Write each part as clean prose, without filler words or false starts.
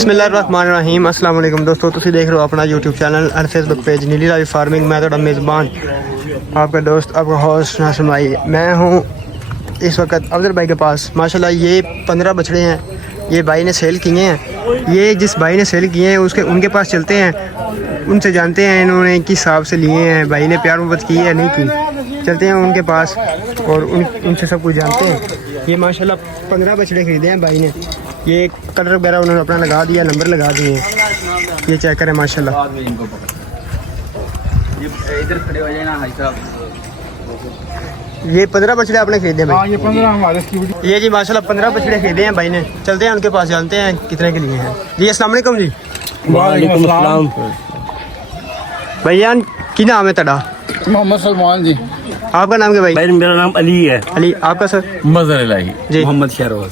बिस्मिल्लाहिर्रहमानिर्रहीम। अस्सलाम वालेकुम दोस्तों, तुसी देख रहे हो अपना यूट्यूब चैनल और फेसबुक पेज नीली लाइव फार्मिंग। मैं तो मेज़बान आपका दोस्त आपका होस्ट नासिम भाई। मैं हूँ इस वक्त अफजल भाई के पास। माशाल्लाह ये 15 बछड़े हैं, ये भाई ने सेल किए हैं। ये जिस भाई ने सेल किए हैं उनके पास चलते हैं, उनसे जानते हैं इन्होंने किस हिसाब से लिए हैं, भाई ने प्यार मोहब्बत की है नहीं की। चलते हैं उनके पास और उनसे सब कुछ जानते हैं। ये माशाल्लाह 15 बछड़े खरीदे हैं भाई ने। ये कलर वगैरह उन्होंने अपना लगा दिया, नंबर लगा दिए हैं। ये चेक करें माशाल्लाह। इधर खड़े हो जाए ना भाई साहब। ये 15 बछड़े आपने खरीदे भाई? ये 15 हमारे। ये जी माशाल्लाह 15 बछड़े खरीदे हैं भाई ने। चलते हैं उनके पास, जानते हैं कितने के लिए हैं। जी अस्सलाम वालेकुम जी। वालेकुम अस्सलाम। भैया की नाम है तड़ा? मोहम्मद सलमान जी। आपका नाम क्या भाई? मेरा नाम अली है। अली। आपका सर? मजर इलाही जी। मोहम्मद शहरोज।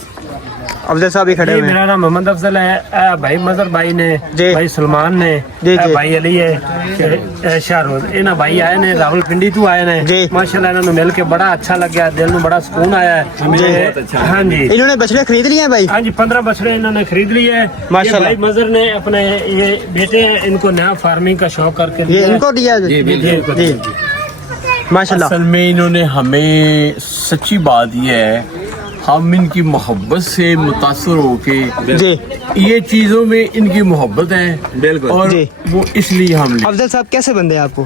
अफजल साहब भी खड़े हुए हैं। मेरा नाम मोहम्मद अफजल है। भाई मजर भाई ने, जी। भाई सलमान ने, जी, जी। भाई अली है शाहरोज। इन्हें भाई आए ने रावलपिंडी तो आए ने। जी। माशाल्लाह इन्होंने मिल के बड़ा अच्छा लग गया, दिल में बड़ा सुकून आया है। हाँ जी, इन्होंने बछड़े खरीद लिए हैं भाई? हाँ जी 15 बछड़े इन्होंने खरीद लिए है। माशाल्लाह। भाई मजर ने अपने ये बेटे हैं, इनको नया फार्मिंग का शौक करके ये इनको दिया है? जी माशाल्लाह। असल में इन्होंने हमें सच्ची बात ये है, हम इनकी मोहब्बत से मुतासर होके जी ये चीजों में इनकी मोहब्बत है और जी। वो इसलिए हम अफजल साहब कैसे बंदे हैं आपको,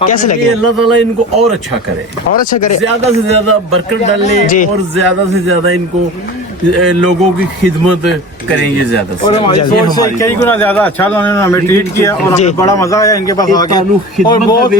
कैसे लगे? अल्लाह ताला इनको और अच्छा करे, और अच्छा करे, ज्यादा से ज्यादा बरकत डाले जी। और ज्यादा से ज्यादा इनको लोगों की खिदमत करेंगे ज्यादा से और हमारी सोच से कई गुना ज्यादा अच्छा उन्होंने हमें ट्रीट किया और जी। हमें बड़ा मजा आया इनके पास आके। और बहुत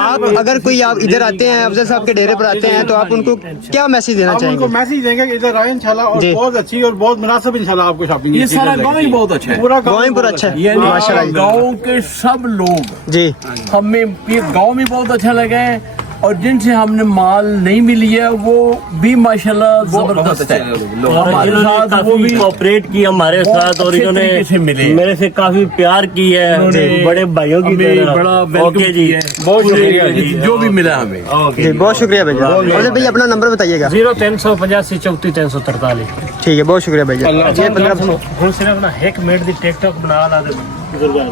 आप अगर कोई आप इधर आते हैं, अफजल साहब के डेरे पर आते हैं, तो आप उनको क्या मैसेज देना हम उनको चाहेंगे? मैसेज देंगे कि इधर आए इंशाल्लाह, और जी। बहुत अच्छी और बहुत मुनासिब इंशाल्लाह आपको शॉपिंग। ये सारा गाँव ही बहुत अच्छा है, पूरा गाँव ही पूरा अच्छा है यानी माशाल्लाह। गाँव के सब लोग जी हमें ये गांव में बहुत अच्छा लगा है और जिनसे हमने माल नहीं मिली है वो भी माशाल्लाह जबरदस्त है। हमारे साथ वो भी कोऑपरेट की हमारे बहुत साथ और अच्छे इन्होंने तरीके से मिले। मेरे से काफी प्यार की है, उन्होंने बड़े भाइयों की हमें तरह। बड़ा ओके वेलकम जी, किया है। बहुत शुक्रिया पूरे जो भी मिला हमें। जी बहुत शुक्रिया भैया। अफजल भाई अपना नंबर बताइएगा। 0385 34 343। ठीक है, बहुत शुक्रिया भैया। ये 15 हूँ सिर्फ ना एक मिनट की टिकटॉक बना ला दे बुजुर्गों